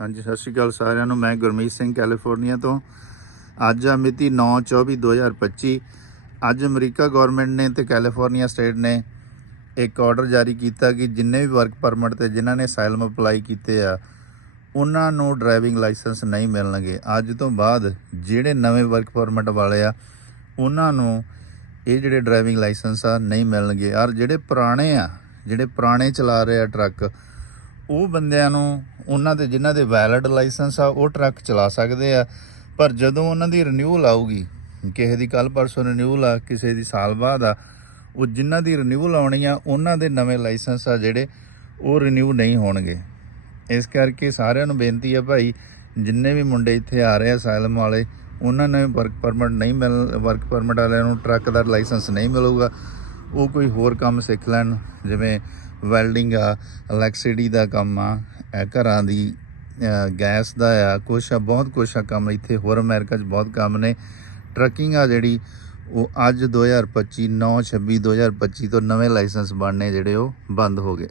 ਹਾਂਜੀ, ਸਤਿ ਸ਼੍ਰੀ ਅਕਾਲ ਸਾਰਿਆਂ ਨੂੰ। ਮੈਂ ਗੁਰਮੀਤ ਸਿੰਘ, ਕੈਲੀਫੋਰਨੀਆ ਤੋਂ। ਅੱਜ ਆ ਮਿਤੀ 9/24/2025 ਅੱਜ ਅਮਰੀਕਾ ਗਵਰਨਮੈਂਟ ਨੇ ਤੇ ਕੈਲੀਫੋਰਨੀਆ ਸਟੇਟ ਨੇ ਇੱਕ ਆਰਡਰ ਜਾਰੀ ਕੀਤਾ ਕਿ ਜਿੰਨੇ ਵੀ ਵਰਕ ਪਰਮਿਟ ਤੇ ਜਿਨ੍ਹਾਂ ਨੇ ਸਾਇਲਮ ਅਪਲਾਈ ਕੀਤੇ ਆ, ਉਹਨਾਂ ਨੂੰ ਡਰਾਈਵਿੰਗ ਲਾਇਸੈਂਸ ਨਹੀਂ ਮਿਲਣਗੇ। ਅੱਜ ਤੋਂ ਬਾਅਦ ਜਿਹੜੇ ਨਵੇਂ ਵਰਕ ਪਰਮਿਟ ਵਾਲੇ ਆ, ਉਹਨਾਂ ਨੂੰ ਇਹ ਜਿਹੜੇ ਡਰਾਈਵਿੰਗ ਲਾਇਸੈਂਸ ਆ, ਨਹੀਂ ਮਿਲਣਗੇ। ਔਰ ਜਿਹੜੇ ਪੁਰਾਣੇ ਆ, ਜਿਹੜੇ ਪੁਰਾਣੇ ਚਲਾ ਰਹੇ ਆ ਟਰੱਕ ਉਹ ਬੰਦਿਆਂ ਨੂੰ ਉਹਨਾਂ ਦੇ ਜਿਨ੍ਹਾਂ ਦੇ ਵੈਲਿਡ ਲਾਇਸੈਂਸ ਆ, ਉਹ ਟਰੱਕ ਚਲਾ ਸਕਦੇ ਆ। ਪਰ ਜਦੋਂ ਉਹਨਾਂ ਦੀ ਰਿਨਿਊਅਲ ਆਊਗੀ, ਕਿਸੇ ਦੀ ਕੱਲ ਪਰਸੋਂ ਰਿਨਿਊਅਲ ਆ, ਕਿਸੇ ਦੀ ਸਾਲ ਬਾਅਦ ਆ, ਉਹ ਜਿਨ੍ਹਾਂ ਦੀ ਰਿਨਿਊਅਲ ਆਉਣੀ ਆ, ਉਹਨਾਂ ਦੇ ਨਵੇਂ ਲਾਇਸੈਂਸ ਆ ਜਿਹੜੇ, ਉਹ ਰਿਨਿਊ ਨਹੀਂ ਹੋਣਗੇ। ਇਸ ਕਰਕੇ ਸਾਰਿਆਂ ਨੂੰ ਬੇਨਤੀ ਆ ਭਾਈ, ਜਿੰਨੇ ਵੀ ਮੁੰਡੇ ਇੱਥੇ ਆ ਰਹੇ ਆ ਅਸਾਈਲਮ ਵਾਲੇ, ਉਹਨਾਂ ਨੇ ਵਰਕ ਪਰਮਿਟ ਨਹੀਂ ਮਿਲ ਵਰਕ ਪਰਮਿਟ ਵਾਲਿਆਂ ਨੂੰ ਟਰੱਕ ਦਾ ਲਾਇਸੈਂਸ ਨਹੀਂ ਮਿਲੂਗਾ। ਉਹ ਕੋਈ ਹੋਰ ਕੰਮ ਸਿੱਖ ਲੈਣ, ਜਿਵੇਂ ਵੈਲਡਿੰਗ ਆ ਇਲੈਕਟ੍ਰਿਸਿਟੀ ਦਾ ਕੰਮ ਆ ਘਰਾਂ ਦੀ ਗੈਸ ਦਾ ਆ, ਕੁਛ ਆ, ਬਹੁਤ ਕੁਛ ਆ ਕੰਮ ਇੱਥੇ, ਹੋਰ ਅਮਰੀਕਾ 'ਚ ਬਹੁਤ ਕੰਮ ਨੇ। ਟਰੱਕਿੰਗ ਆ ਜਿਹੜੀ, ਉਹ ਅੱਜ 2025 9 26 2025 ਤੋਂ ਨਵੇਂ ਲਾਇਸੈਂਸ ਬਣਨੇ ਜਿਹੜੇ ਉਹ ਬੰਦ ਹੋ ਗਏ।